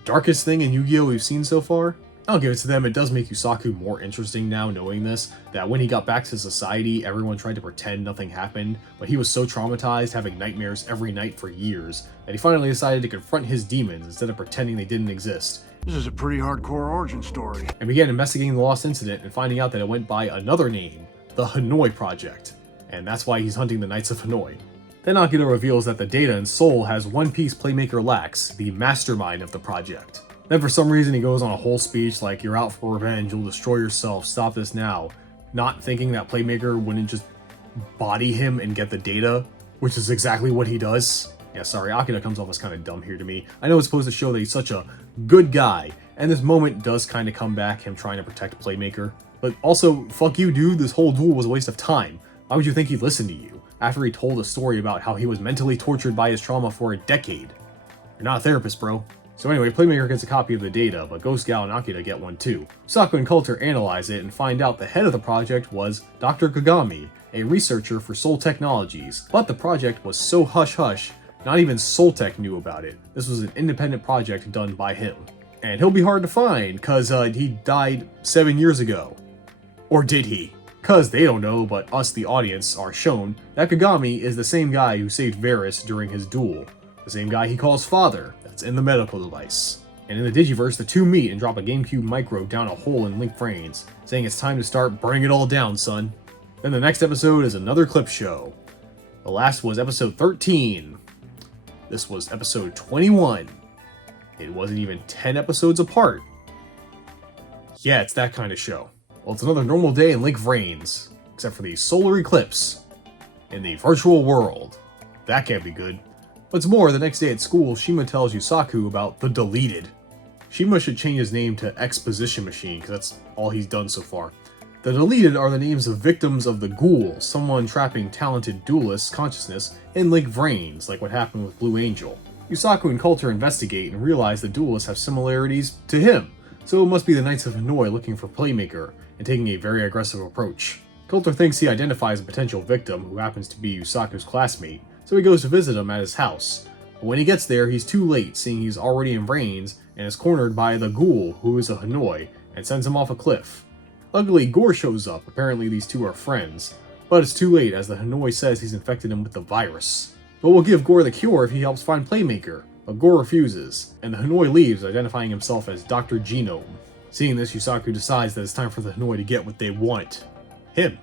darkest thing in Yu-Gi-Oh! We've seen so far. I'll give it to them, it does make Yusaku more interesting now knowing this, that when he got back to society, everyone tried to pretend nothing happened, but he was so traumatized, having nightmares every night for years, that he finally decided to confront his demons instead of pretending they didn't exist. This is a pretty hardcore origin story. And began investigating the lost incident and finding out that it went by another name, the Hanoi Project. And that's why he's hunting the Knights of Hanoi. Then Akira reveals that the data in Seoul has one piece Playmaker lacks, the mastermind of the project. Then for some reason he goes on a whole speech like, "You're out for revenge, you'll destroy yourself, stop this now," not thinking that Playmaker wouldn't just body him and get the data, which is exactly what he does. Yeah, sorry, Akira comes off as kind of dumb here to me. I know it's supposed to show that he's such a good guy, and this moment does kind of come back, him trying to protect Playmaker. But also, fuck you dude, this whole duel was a waste of time. Why would you think he'd listen to you, after he told a story about how he was mentally tortured by his trauma for a decade? You're not a therapist, bro. So anyway, Playmaker gets a copy of the data, but Ghost Gal and Akira get one too. Saku and Coulter analyze it and find out the head of the project was Dr. Kagami, a researcher for Soul Technologies, but the project was so hush-hush, not even Soltech knew about it. This was an independent project done by him. And he'll be hard to find, cause he died 7 years ago. Or did he? Cause they don't know, but us, the audience, are shown that Kagami is the same guy who saved Varys during his duel. The same guy he calls father, that's in the medical device. And in the Digiverse, the two meet and drop a GameCube micro down a hole in Link Vrains, saying it's time to start burning it all down, son. Then the next episode is another clip show. The last was episode 13. This was episode 21. It wasn't even 10 episodes apart. Yeah, it's that kind of show. Well, it's another normal day in Link Vrains, except for the solar eclipse in the virtual world. That can't be good. What's more, the next day at school, Shima tells Yusaku about the Deleted. Shima should change his name to Exposition Machine, because that's all he's done so far. The Deleted are the names of victims of the Ghoul, someone trapping talented duelist's consciousness in Link Vrains, like what happened with Blue Angel. Yusaku and Coulter investigate and realize the duelists have similarities to him, so it must be the Knights of Hanoi looking for Playmaker, and taking a very aggressive approach. Coulter thinks he identifies a potential victim, who happens to be Yusaku's classmate, so he goes to visit him at his house. But when he gets there, he's too late, seeing he's already in Vrains and is cornered by the Ghoul, who is a Hanoi, and sends him off a cliff. Luckily, Gore shows up, apparently these two are friends, but it's too late as the Hanoi says he's infected him with the virus. But we'll give Gore the cure if he helps find Playmaker, but Gore refuses, and the Hanoi leaves, identifying himself as Dr. Genome. Seeing this, Yusaku decides that it's time for the Hanoi to get what they want. Him.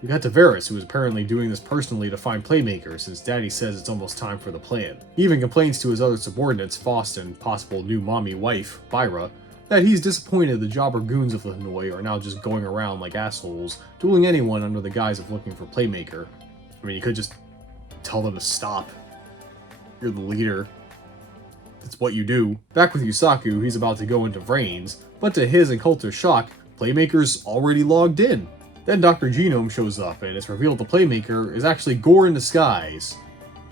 We got to Varys, who is apparently doing this personally to find Playmaker, since Daddy says it's almost time for the plan. He even complains to his other subordinates, Faust and possible new mommy wife, Byra, that he's disappointed the jobber goons of the Hanoi are now just going around like assholes, dueling anyone under the guise of looking for Playmaker. I mean, you could just tell them to stop. You're the leader. It's what you do. Back with Yusaku, he's about to go into Vrains, but to his and Coulter's shock, Playmaker's already logged in. Then Dr. Genome shows up, and it's revealed the Playmaker is actually Gore in disguise.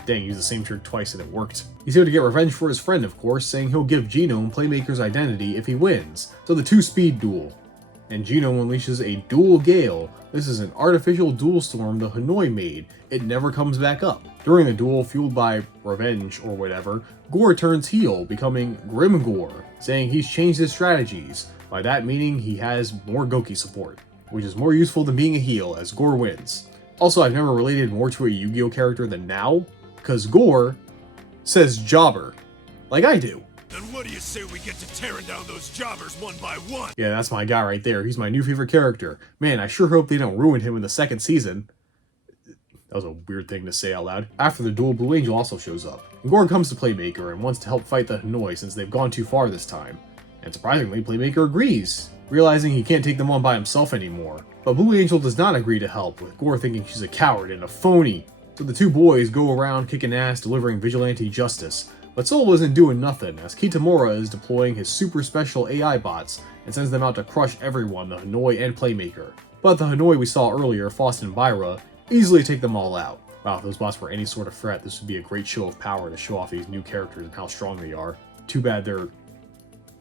Dang, he used the same trick twice and it worked. He's here to get revenge for his friend, of course, saying he'll give Genome Playmaker's identity if he wins. So the two-speed duel. And Genome unleashes a dual gale. This is an artificial duel storm the Hanoi made. It never comes back up. During the duel, fueled by revenge or whatever, Gore turns heel, becoming Grim Gore, saying he's changed his strategies. By that meaning he has more Goki support, which is more useful than being a heel, as Gore wins. Also, I've never related more to a Yu-Gi-Oh character than now, because Gore says jobber, like I do. Then what do you say we get to tearing down those jobbers one by one? Yeah, that's my guy right there. He's my new favorite character. Man, I sure hope they don't ruin him in the second season. That That was a weird thing to say out loud. After the duel, Blue Angel also shows up. And Gore comes to Playmaker and wants to help fight the Hanoi since they've gone too far this time. And surprisingly, Playmaker agrees, realizing he can't take them on by himself anymore. But Blue Angel does not agree to help, with Gore thinking she's a coward and a phony. So the two boys go around kicking ass, delivering vigilante justice. But Soul isn't doing nothing, as Kitamura is deploying his super special AI bots and sends them out to crush everyone, the Hanoi and Playmaker. But the Hanoi we saw earlier, Faust and Byra, easily take them all out. Wow, if those bots were any sort of threat, this would be a great show of power to show off these new characters and how strong they are. Too bad they're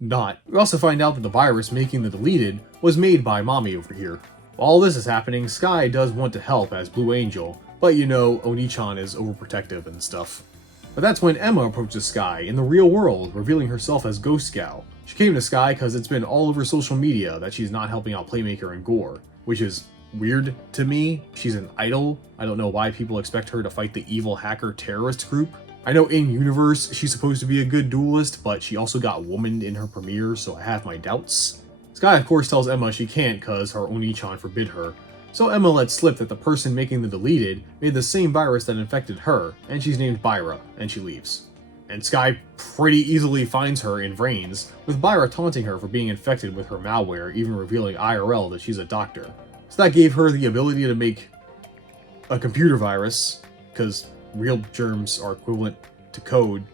not. We also find out that the virus making the deleted was made by Mommy over here. While all this is happening, Skye does want to help as Blue Angel, but you know, Oni-chan is overprotective and stuff. But that's when Emma approaches Skye in the real world, revealing herself as Ghost Gal. She came to Skye because it's been all over social media that she's not helping out Playmaker and Gore, which is weird to me. She's an idol. I don't know why people expect her to fight the evil hacker terrorist group. I know in-universe she's supposed to be a good duelist, but she also got womaned in her premiere, so I have my doubts. Skye of course tells Emma she can't cause her Oni-chan forbid her, so Emma lets slip that the person making the deleted made the same virus that infected her, and she's named Byra, and she leaves. And Skye pretty easily finds her in Vrains, with Byra taunting her for being infected with her malware, even revealing IRL that she's a doctor. So that gave her the ability to make a computer virus, because real germs are equivalent to code.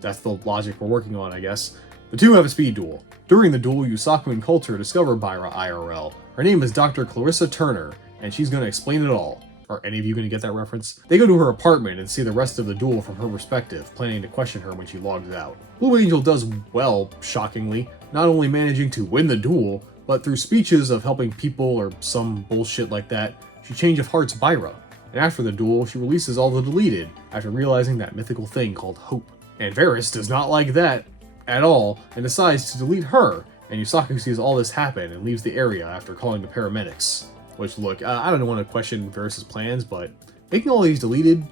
That's the logic we're working on, I guess. The two have a speed duel. During the duel, Yusaku and Coulter discover Byra IRL. Her name is Dr. Clarissa Turner, and she's going to explain it all. Are any of you going to get that reference? They go to her apartment and see the rest of the duel from her perspective, planning to question her when she logs out. Blue Angel does well, shockingly, not only managing to win the duel, but through speeches of helping people or some bullshit like that, she change of hearts Byra. And after the duel, she releases all the deleted, after realizing that mythical thing called hope. And Varys does not like that at all, and decides to delete her, and Yusaku sees all this happen and leaves the area after calling the paramedics. Which, look, I don't want to question Varys' plans, but making all these deleted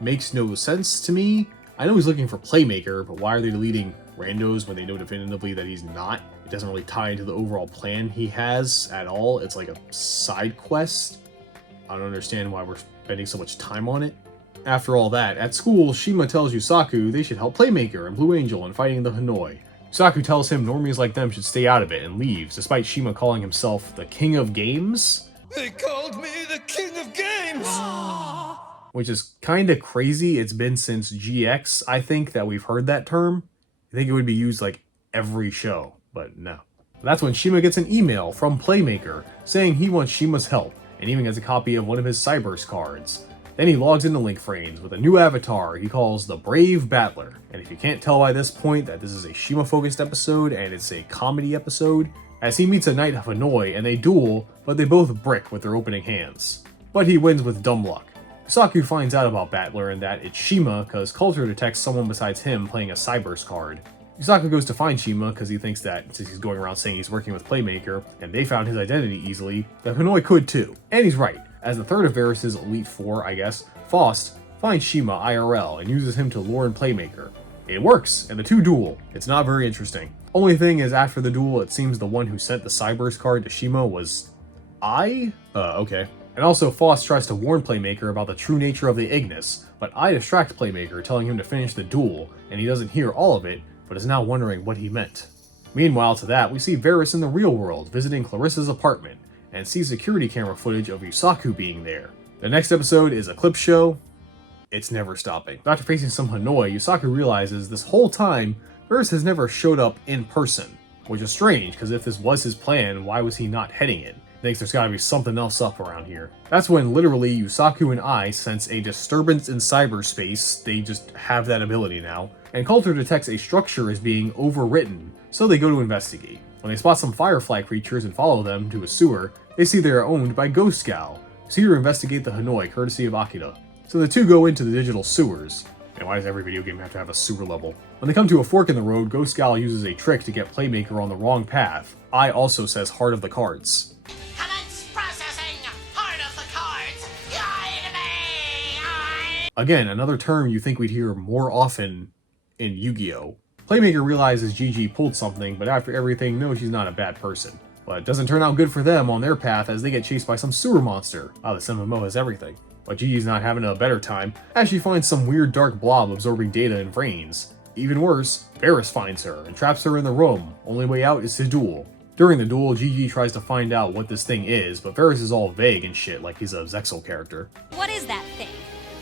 makes no sense to me. I know he's looking for Playmaker, but why are they deleting randos when they know definitively that he's not? It doesn't really tie into the overall plan he has at all. It's like a side quest. I don't understand why we're spending so much time on it. After all that, at school, Shima tells Yusaku they should help Playmaker and Blue Angel in fighting the Hanoi. Yusaku tells him normies like them should stay out of it and leaves, despite Shima calling himself the King of Games. They called me the King of Games! Which is kinda crazy. It's been since GX, I think, that we've heard that term. I think it would be used like every show, but no. That's when Shima gets an email from Playmaker saying he wants Shima's help, and even gets a copy of one of his Cyberse cards. Then he logs into Link Vrains with a new avatar he calls the Brave Battler. And if you can't tell by this point that this is a Shima-focused episode and it's a comedy episode, as he meets a Knight of Hanoi and they duel, but they both brick with their opening hands. But he wins with dumb luck. Yusaku finds out about Battler and that it's Shima because Coulter detects someone besides him playing a Cyberse card. Yusaku goes to find Shima because he thinks that since he's going around saying he's working with Playmaker and they found his identity easily, the Hanoi could too. And he's right. As the third of Varys' Elite Four, I guess, Faust finds Shima IRL and uses him to lure in Playmaker. It works, and the two duel. It's not very interesting. Only thing is, after the duel, it seems the one who sent the Cyberse card to Shima was okay. And also, Faust tries to warn Playmaker about the true nature of the Ignis, but I distract Playmaker, telling him to finish the duel, and he doesn't hear all of it, but is now wondering what he meant. Meanwhile, to that, we see Varys in the real world, visiting Clarissa's apartment, and see security camera footage of Yusaku being there. The next episode is a clip show. It's never stopping. After facing some Hanoi, Yusaku realizes this whole time, Varys has never showed up in person, which is strange, because if this was his plan, why was he not heading in? Thinks there's gotta be something else up around here. That's when literally Yusaku and I sense a disturbance in cyberspace. They just have that ability now. And Coulter detects a structure as being overwritten, so they go to investigate. When they spot some firefly creatures and follow them to a sewer, they see they are owned by Ghost Gal, who's here to investigate the Hanoi courtesy of Akira. So the two go into the digital sewers. And why does every video game have to have a sewer level? When they come to a fork in the road, Ghost Gal uses a trick to get Playmaker on the wrong path. I also says Heart of the Cards. Commence processing! Heart of the Cards! Guide me! Again, another term you think we'd hear more often in Yu-Gi-Oh! Playmaker realizes GG pulled something, but after everything knows she's not a bad person. But it doesn't turn out good for them on their path as they get chased by some sewer monster. Wow, this MMO has everything. But Gigi's not having a better time, as she finds some weird dark blob absorbing data in Vrains. Even worse, Varys finds her and traps her in the room. Only way out is to duel. During the duel, Gigi tries to find out what this thing is, but Varys is all vague and shit like he's a Zexel character. What is that thing?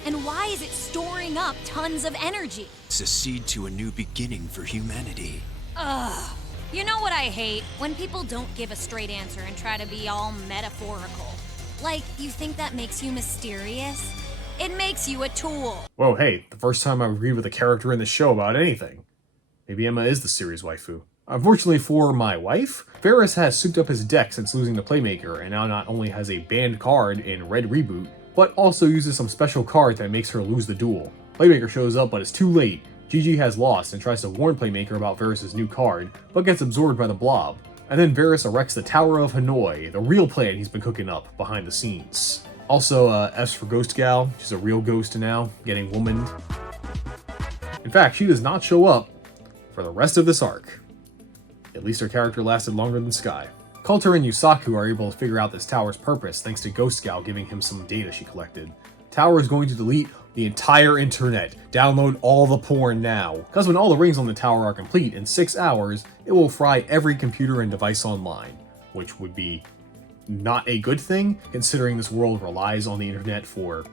And why is it storing up tons of energy? It's a seed to a new beginning for humanity. Ugh. You know what I hate? When people don't give a straight answer and try to be all metaphorical. Like, you think that makes you mysterious? It makes you a tool. Whoa, hey, the first time I've agreed with a character in the show about anything. Maybe Emma is the series waifu. Unfortunately for my wife, Varys has souped up his deck since losing to Playmaker, and now not only has a banned card in Red Reboot, but also uses some special card that makes her lose the duel. Playmaker shows up, but it's too late. Gigi has lost and tries to warn Playmaker about Varys' new card, but gets absorbed by the blob. And then Varys erects the Tower of Hanoi, the real plan he's been cooking up behind the scenes. Also, S for Ghost Gal, she's a real ghost now, getting womaned. In fact, she does not show up for the rest of this arc. At least her character lasted longer than Skye. Coulter and Yusaku are able to figure out this tower's purpose thanks to Ghost Gal giving him some data she collected. Tower is going to delete the entire internet. Download all the porn now. Because when all the rings on the tower are complete in 6 hours, it will fry every computer and device online, which would be not a good thing, considering this world relies on the internet for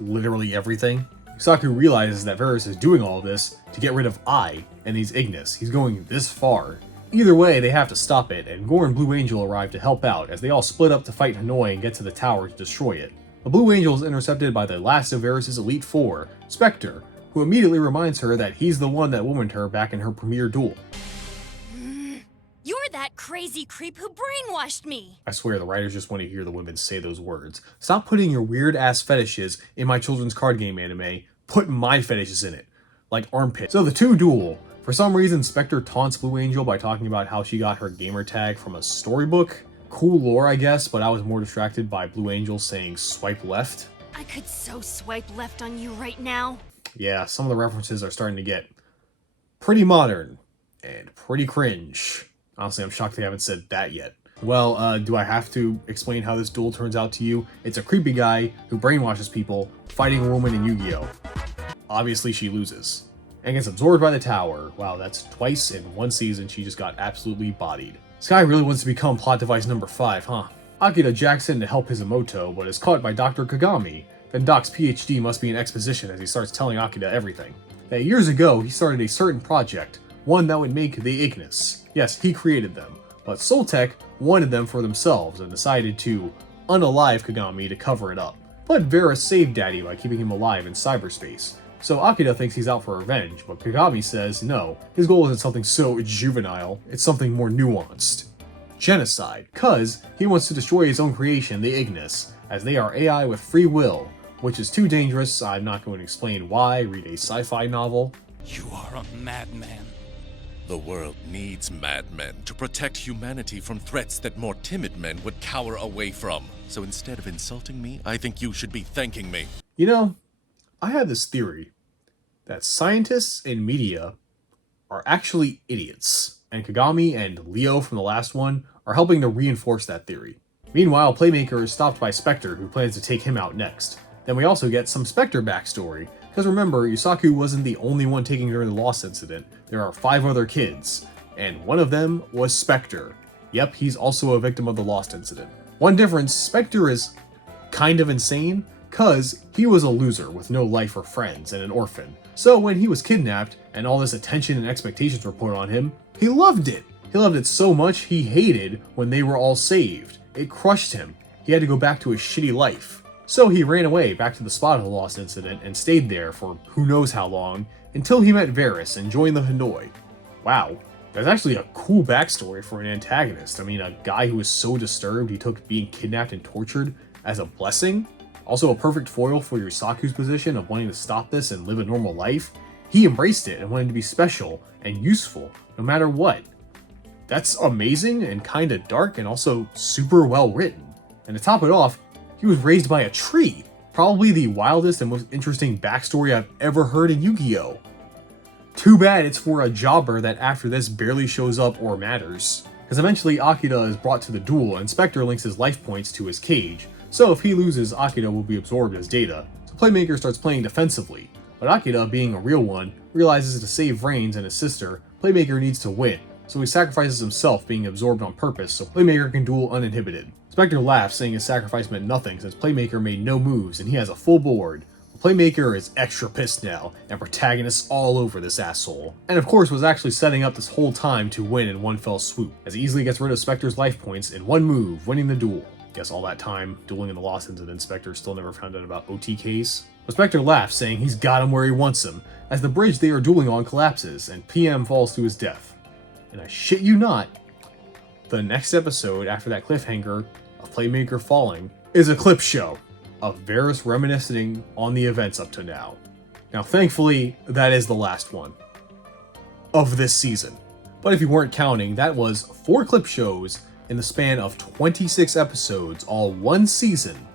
literally everything. Yusaku realizes that Varys is doing all this to get rid of I and these Ignis. He's going this far. Either way, they have to stop it, and Gore and Blue Angel arrive to help out as they all split up to fight Hanoi and get to the tower to destroy it. The Blue Angel is intercepted by the last of Varys' Elite Four, Spectre, who immediately reminds her that he's the one that womaned her back in her premiere duel. You're that crazy creep who brainwashed me! I swear the writers just want to hear the women say those words. Stop putting your weird-ass fetishes in my children's card game anime. Put my fetishes in it. Like armpits. So the two duel. For some reason, Spectre taunts Blue Angel by talking about how she got her gamer tag from a storybook. Cool lore, I guess, but I was more distracted by Blue Angel saying swipe left. I could so swipe left on you right now. Yeah, some of the references are starting to get pretty modern and pretty cringe. Honestly, I'm shocked they haven't said that yet. Well, do I have to explain how this duel turns out to you? It's a creepy guy who brainwashes people fighting a woman in Yu-Gi-Oh! Obviously, she loses and gets absorbed by the tower. Wow, that's twice in one season she just got absolutely bodied. Skye really wants to become plot device number 5, huh? Akira jacks in to help Hisamoto, but is caught by Dr. Kagami. Then Doc's PhD must be in exposition as he starts telling Akira everything. That years ago, he started a certain project, one that would make the Ignis. Yes, he created them, but Soltech wanted them for themselves and decided to unalive Kagami to cover it up. But Varys saved Daddy by keeping him alive in cyberspace. So Akira thinks he's out for revenge, but Kagami says no, his goal isn't something so juvenile, it's something more nuanced. Genocide, cause he wants to destroy his own creation, the Ignis, as they are AI with free will, which is too dangerous. I'm not going to explain why, read a sci-fi novel. You are a madman. The world needs madmen to protect humanity from threats that more timid men would cower away from. So instead of insulting me, I think you should be thanking me. You know, I have this theory that scientists and media are actually idiots, and Kagami and Leo from the last one are helping to reinforce that theory. Meanwhile, Playmaker is stopped by Spectre, who plans to take him out next. Then we also get some Spectre backstory, because remember, Yusaku wasn't the only one taken during the Lost incident. There are 5 other kids, and one of them was Spectre. Yep, he's also a victim of the Lost incident. One difference, Spectre is kind of insane, cause he was a loser with no life or friends and an orphan. So when he was kidnapped and all this attention and expectations were put on him, he loved it. He loved it so much he hated when they were all saved. It crushed him. He had to go back to his shitty life. So he ran away back to the spot of the Lost incident and stayed there for who knows how long until he met Varys and joined the Hanoi. Wow, that's actually a cool backstory for an antagonist. I mean, a guy who was so disturbed he took being kidnapped and tortured as a blessing. Also a perfect foil for Yusaku's position of wanting to stop this and live a normal life. He embraced it and wanted to be special and useful no matter what. That's amazing and kinda dark and also super well written. And to top it off, he was raised by a tree. Probably the wildest and most interesting backstory I've ever heard in Yu-Gi-Oh! Too bad it's for a jobber that after this barely shows up or matters. Because eventually Akira is brought to the duel and Spectre links his life points to his cage, so if he loses, Akira will be absorbed as data. So Playmaker starts playing defensively, but Akira, being a real one, realizes to save Vrains and his sister, Playmaker needs to win, so he sacrifices himself, being absorbed on purpose so Playmaker can duel uninhibited. Spectre laughs, saying his sacrifice meant nothing since Playmaker made no moves and he has a full board. Playmaker is extra pissed now, and protagonists all over this asshole. And of course was actually setting up this whole time to win in one fell swoop, as he easily gets rid of Spectre's life points in one move, winning the duel. Guess all that time, dueling in the Lost Incident, Spectre still never found out about OTKs. But Spectre laughs, saying he's got him where he wants him, as the bridge they are dueling on collapses, and PM falls to his death. And I shit you not, the next episode after that cliffhanger of Playmaker falling is a clip show of Varys reminiscing on the events up to now. Now thankfully, that is the last one of this season. But if you weren't counting, that was 4 clip shows in the span of 26 episodes, all one season.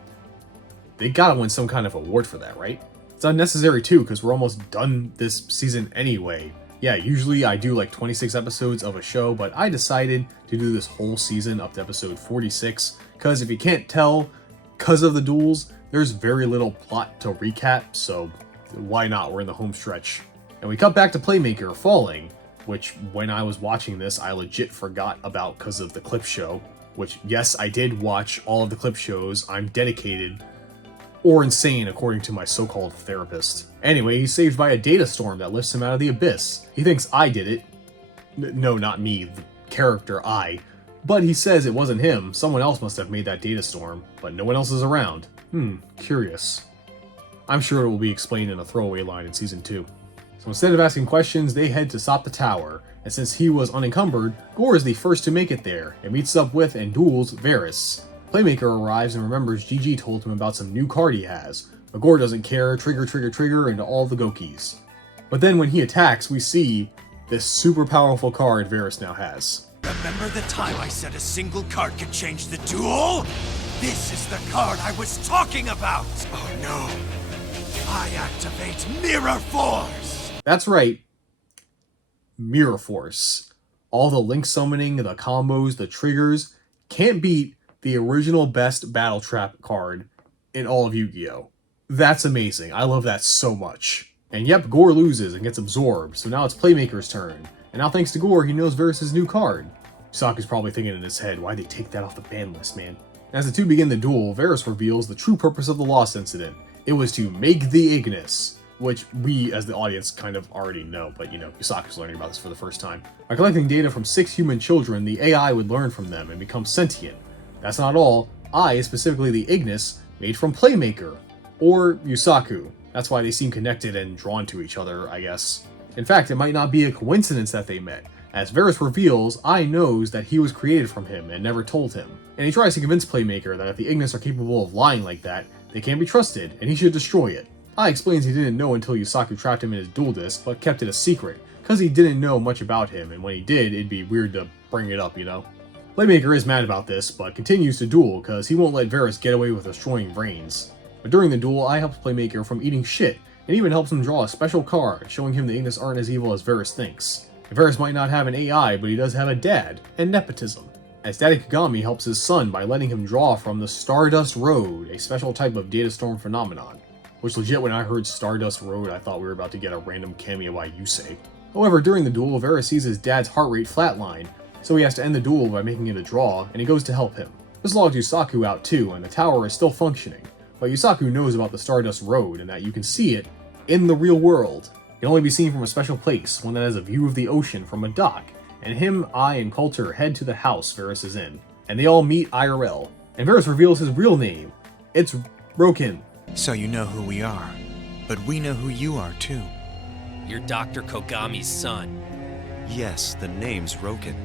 They gotta win some kind of award for that, right? It's unnecessary too, because we're almost done this season anyway. Yeah, usually I do like 26 episodes of a show, but I decided to do this whole season up to episode 46, because if you can't tell, because of the duels, there's very little plot to recap, so why not? We're in the home stretch. And we cut back to Playmaker falling, which when I was watching this, I legit forgot about because of the clip show, which yes, I did watch all of the clip shows. I'm dedicated or insane according to my so-called therapist. Anyway, he's saved by a data storm that lifts him out of the abyss. He thinks I did it. No, not me, the character I. But he says it wasn't him, someone else must have made that data storm, but no one else is around. Curious. I'm sure it will be explained in a throwaway line in Season 2. So instead of asking questions, they head to stop the tower, and since he was unencumbered, Gore is the first to make it there, and meets up with and duels Varys. Playmaker arrives and remembers Gigi told him about some new card he has, but Gore doesn't care, trigger into all the Gokis. But then when he attacks, we see this super powerful card Varys now has. Remember the time I said a single card could change the duel? This is the card I was talking about! Oh no. I activate Mirror Force! That's right. Mirror Force. All the link summoning, the combos, the triggers, can't beat the original best Battle Trap card in all of Yu-Gi-Oh! That's amazing. I love that so much. And yep, Gore loses and gets absorbed, so now it's Playmaker's turn. And now thanks to Gore, he knows Varys' new card. Saku's probably thinking in his head, why'd they take that off the ban list, man? As the two begin the duel, Varys reveals the true purpose of the Lost Incident. It was to make the Ignis, which we as the audience kind of already know, but you know, Yusaku's learning about this for the first time. By collecting data from 6 human children, the AI would learn from them and become sentient. That's not all. I, specifically the Ignis, made from Playmaker, or Yusaku. That's why they seem connected and drawn to each other, I guess. In fact, it might not be a coincidence that they met. As Varys reveals, I knows that he was created from him and never told him. And he tries to convince Playmaker that if the Ignis are capable of lying like that, they can't be trusted, and he should destroy it. I explains he didn't know until Yusaku trapped him in his duel disc, but kept it a secret, cause he didn't know much about him, and when he did, it'd be weird to bring it up, you know? Playmaker is mad about this, but continues to duel, cause he won't let Varys get away with destroying Vrains. But during the duel, I helps Playmaker from eating shit, and even helps him draw a special card, showing him the Ignis aren't as evil as Varys thinks. Varys might not have an AI, but he does have a dad, and nepotism. As Daddy Kagami helps his son by letting him draw from the Stardust Road, a special type of data storm phenomenon. Which legit, when I heard Stardust Road, I thought we were about to get a random cameo by Yusei. However, during the duel, Varys sees his dad's heart rate flatline, so he has to end the duel by making it a draw, and he goes to help him. This logs Yusaku out too, and the tower is still functioning. But Yusaku knows about the Stardust Road, and that you can see it in the real world. It can only be seen from a special place, one that has a view of the ocean from a dock, and him, I, and Coulter head to the house Varys is in, and they all meet IRL. And Varys reveals his real name. It's Roken. So you know who we are, but we know who you are too. You're Dr. Kogami's son. Yes, the name's Roken.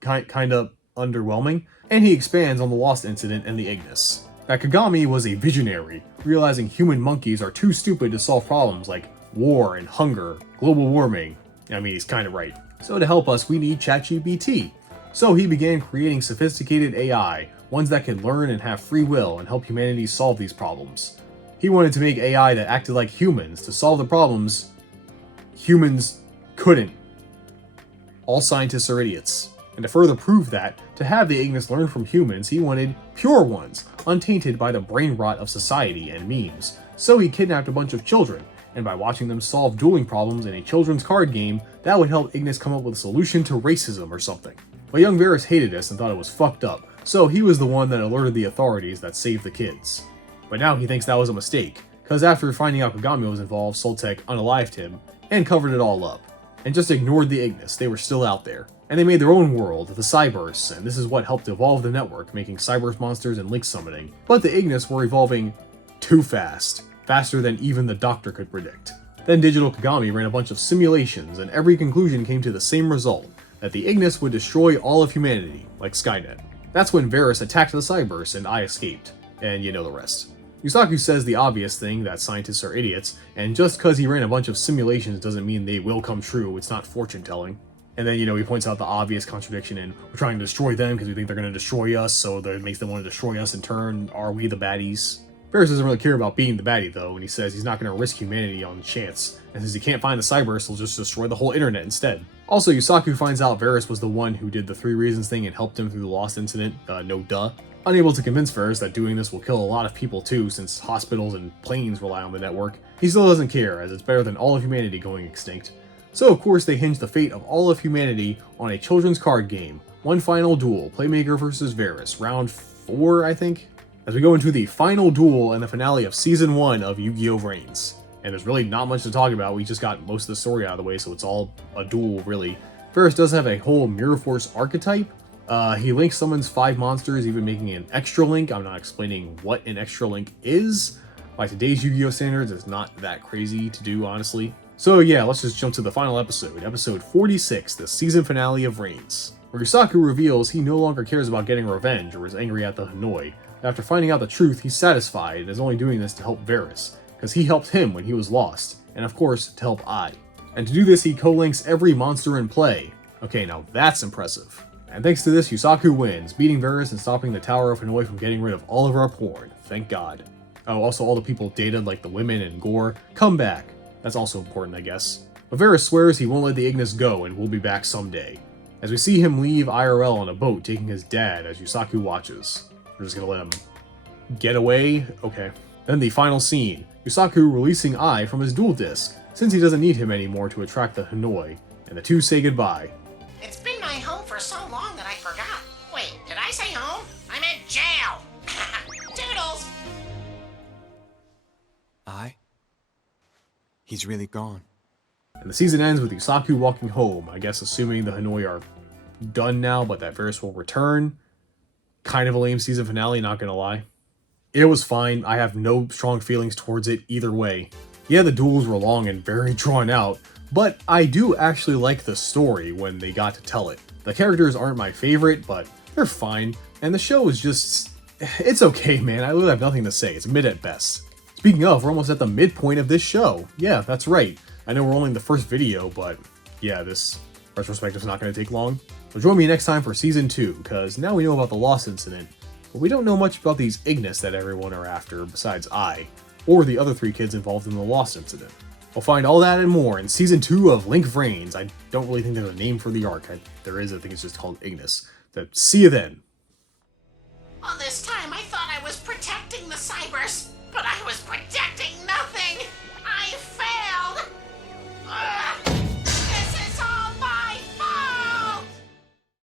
Kinda underwhelming, and he expands on the Lost Incident and the Ignis. That Kagami was a visionary, realizing human monkeys are too stupid to solve problems like war and hunger, global warming. I mean, he's kinda right. So to help us, we need ChatGPT. So he began creating sophisticated AI, ones that can learn and have free will and help humanity solve these problems. He wanted to make AI that acted like humans to solve the problems humans couldn't. All scientists are idiots. And to further prove that, to have the Ignis learn from humans, he wanted pure ones, untainted by the brain rot of society and memes. So he kidnapped a bunch of children, and by watching them solve dueling problems in a children's card game, that would help Ignis come up with a solution to racism or something. But young Varys hated this and thought it was fucked up, so he was the one that alerted the authorities that saved the kids. But now he thinks that was a mistake, because after finding out Kagami was involved, Soltec unalived him and covered it all up, and just ignored the Ignis. They were still out there. And they made their own world, the Cybursts, and this is what helped evolve the network, making Cyburst monsters and link summoning. But the Ignis were evolving too fast, faster than even the Doctor could predict. Then Digital Kagami ran a bunch of simulations, and every conclusion came to the same result, that the Ignis would destroy all of humanity, like Skynet. That's when Varys attacked the Cybursts and I escaped, and you know the rest. Yusaku says the obvious thing, that scientists are idiots, and just cause he ran a bunch of simulations doesn't mean they will come true, it's not fortune-telling. And then, he points out the obvious contradiction in, we're trying to destroy them because we think they're going to destroy us, so that makes them want to destroy us in turn. Are we the baddies? Varys doesn't really care about being the baddie, though, and he says he's not going to risk humanity on the chance, and since he can't find the Cyburst, he'll just destroy the whole internet instead. Also, Yusaku finds out Varys was the one who did the 3 reasons thing and helped him through the Lost incident, no duh. Unable to convince Varys that doing this will kill a lot of people too, since hospitals and planes rely on the network, he still doesn't care, as it's better than all of humanity going extinct. So of course they hinge the fate of all of humanity on a children's card game. One final duel, Playmaker versus Varys, round 4 I think? As we go into the final duel and the finale of Season 1 of Yu-Gi-Oh! Vrains. And there's really not much to talk about, we just got most of the story out of the way, so it's all a duel really. Varys does have a whole Mirror Force archetype. He link summons 5 monsters, even making an extra link. I'm not explaining what an extra link is. By today's Yu-Gi-Oh! Standards, it's not that crazy to do, honestly. So yeah, let's just jump to the final episode, episode 46, the season finale of Vrains, where Yusaku reveals he no longer cares about getting revenge or is angry at the Hanoi. After finding out the truth, he's satisfied and is only doing this to help Varys, because he helped him when he was lost, and of course, to help I. And to do this, he co-links every monster in play. Okay, now that's impressive. And thanks to this, Yusaku wins, beating Varys and stopping the Tower of Hanoi from getting rid of all of our porn. Thank God. Oh, also all the people dated, like the women and Gore, come back. That's also important, I guess. But Varys swears he won't let the Ignis go and will be back someday. As we see him leave IRL on a boat taking his dad as Yusaku watches. We're just gonna let him get away? Okay. Then the final scene. Yusaku releasing I from his duel disc, since he doesn't need him anymore to attract the Hanoi, and the two say goodbye. It's been my home for so long that I forgot. Wait, did I say home? I meant jail! Toodles! He's really gone. And the season ends with Yusaku walking home, I guess assuming the Hanoi are done now, but that Varys will return. Kind of a lame season finale, not gonna lie. It was fine, I have no strong feelings towards it either way. Yeah, the duels were long and very drawn out, but I do actually like the story when they got to tell it. The characters aren't my favorite, but they're fine, and the show is just... it's okay, man, I really have nothing to say, it's mid at best. Speaking of, we're almost at the midpoint of this show. Yeah, that's right. I know we're only in the first video, but yeah, this retrospective's not going to take long. So join me next time for Season 2, because now we know about the Lost incident, but we don't know much about these Ignis that everyone are after besides I, or the other 3 kids involved in the Lost incident. We'll find all that and more in Season 2 of Link Vrains. I don't really think there's a name for the arc. There is, I think it's just called Ignis. So see you then. All this time